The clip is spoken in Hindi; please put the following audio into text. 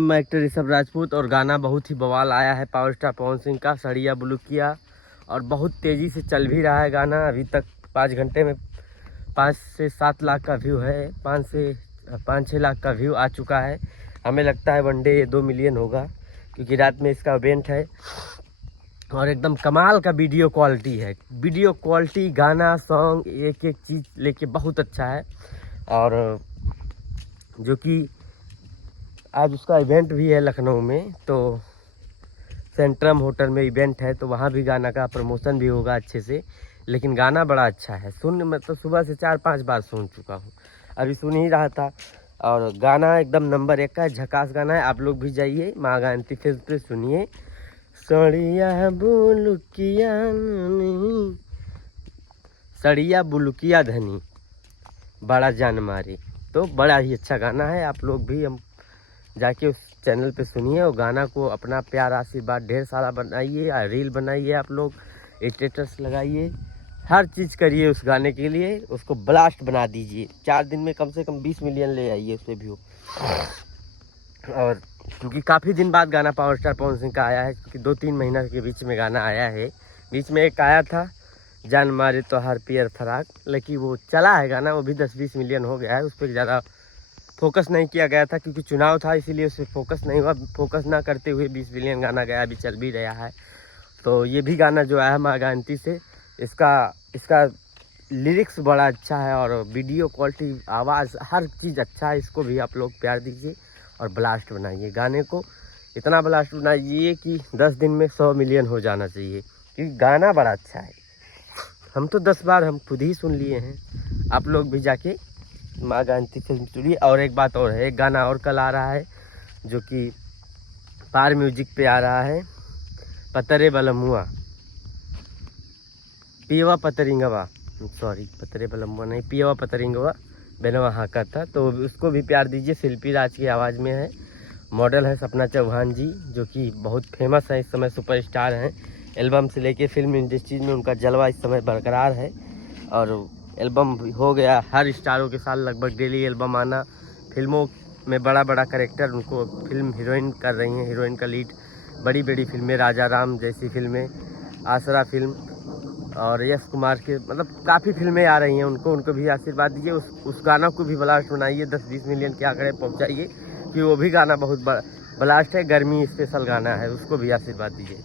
मैं एक्टर ऋषभ राजपूत और गाना बहुत ही बवाल आया है पावर स्टार पवन सिंह का सड़िया बुलुकिया। और बहुत तेज़ी से चल भी रहा है गाना। अभी तक 5 घंटे में 5 से 7 लाख का व्यू है। 5-6 लाख का व्यू आ चुका है। हमें लगता है वन डे 2 मिलियन होगा, क्योंकि रात में इसका इवेंट है। और एकदम कमाल का वीडियो क्वालिटी है। वीडियो क्वालिटी, गाना, सॉन्ग, एक एक चीज़ लेके बहुत अच्छा है। और जो कि आज उसका इवेंट भी है लखनऊ में, तो सेंट्रम होटल में इवेंट है, तो वहाँ भी गाना का प्रमोशन भी होगा अच्छे से। लेकिन गाना बड़ा अच्छा है। मैं तो सुबह से 4-5 बार सुन चुका हूँ, अभी सुन ही रहा था। और गाना एकदम नंबर 1 का है, झकास गाना है। आप लोग भी जाइए माँ गायत्री फिल्म पे सुनिए। सड़िया बुलुकिया धनी, सड़िया बुलुकिया धनी, बड़ा जान मारे। तो बड़ा ही अच्छा गाना है। आप लोग भी हम जाके उस चैनल पे सुनिए और गाना को अपना प्यार आशीर्वाद ढेर सारा बनाइए, रील बनाइए, आप लोग स्टेटस लगाइए, हर चीज़ करिए उस गाने के लिए। उसको ब्लास्ट बना दीजिए। 4 दिन में कम से कम 20 मिलियन ले आइए उस पर व्यू। और क्योंकि काफ़ी दिन बाद गाना पावर स्टार पवन सिंह का आया है, क्योंकि 2-3 महीना के बीच में गाना आया है। बीच में एक आया था जान मारे तो हर पियर फराक, लेकिन वो चला है गाना, वो भी 10-20 मिलियन हो गया है। उस पर ज़्यादा फोकस नहीं किया गया था, क्योंकि चुनाव था, इसीलिए उस पर फोकस नहीं हुआ। फोकस ना करते हुए 20 मिलियन गाना गया, अभी चल भी रहा है। तो ये भी गाना जो आया माँ गायत्री से, इसका लिरिक्स बड़ा अच्छा है और वीडियो क्वालिटी, आवाज़, हर चीज़ अच्छा है। इसको भी आप लोग प्यार दीजिए और ब्लास्ट बनाइए गाने को। इतना ब्लास्ट बनाइए कि 10 दिन में 100 मिलियन हो जाना चाहिए, क्योंकि गाना बड़ा अच्छा है। हम तो 10 बार हम खुद ही सुन लिए हैं। आप लोग भी जाके माँ गायत्री फिल्म सुनिए। और एक बात और है, एक गाना और कल आ रहा है जो कि पार म्यूजिक पे आ रहा है। पतरे बलमुआ पियवा पतरिंगवा, सॉरी पतरे बलमुआ नहीं, पियवा पतरिंगवा बेनवा हाँका था। तो उसको भी प्यार दीजिए। शिल्पी राज की आवाज़ में है। मॉडल है सपना चौहान जी, जो कि बहुत फेमस है, इस समय सुपरस्टार हैं। एल्बम से लेके फिल्म इंडस्ट्री में उनका जलवा इस समय बरकरार है। और एल्बम हो गया, हर स्टारों के साथ लगभग डेली एल्बम आना। फिल्मों में बड़ा बड़ा कैरेक्टर उनको फिल्म हीरोइन कर रही हैं, हीरोइन का लीड। बड़ी बड़ी फिल्में, राजा राम जैसी फिल्में, आसरा फिल्म, और यश कुमार के, मतलब काफ़ी फिल्में आ रही हैं। उनको भी आशीर्वाद दीजिए। उस गाना को भी ब्लास्ट बनाइए, 10-20 मिलियन के आंकड़े पहुंचाइए, कि वो भी गाना बहुत ब्लास्ट है। गर्मी स्पेशल गाना है, उसको भी आशीर्वाद दीजिए।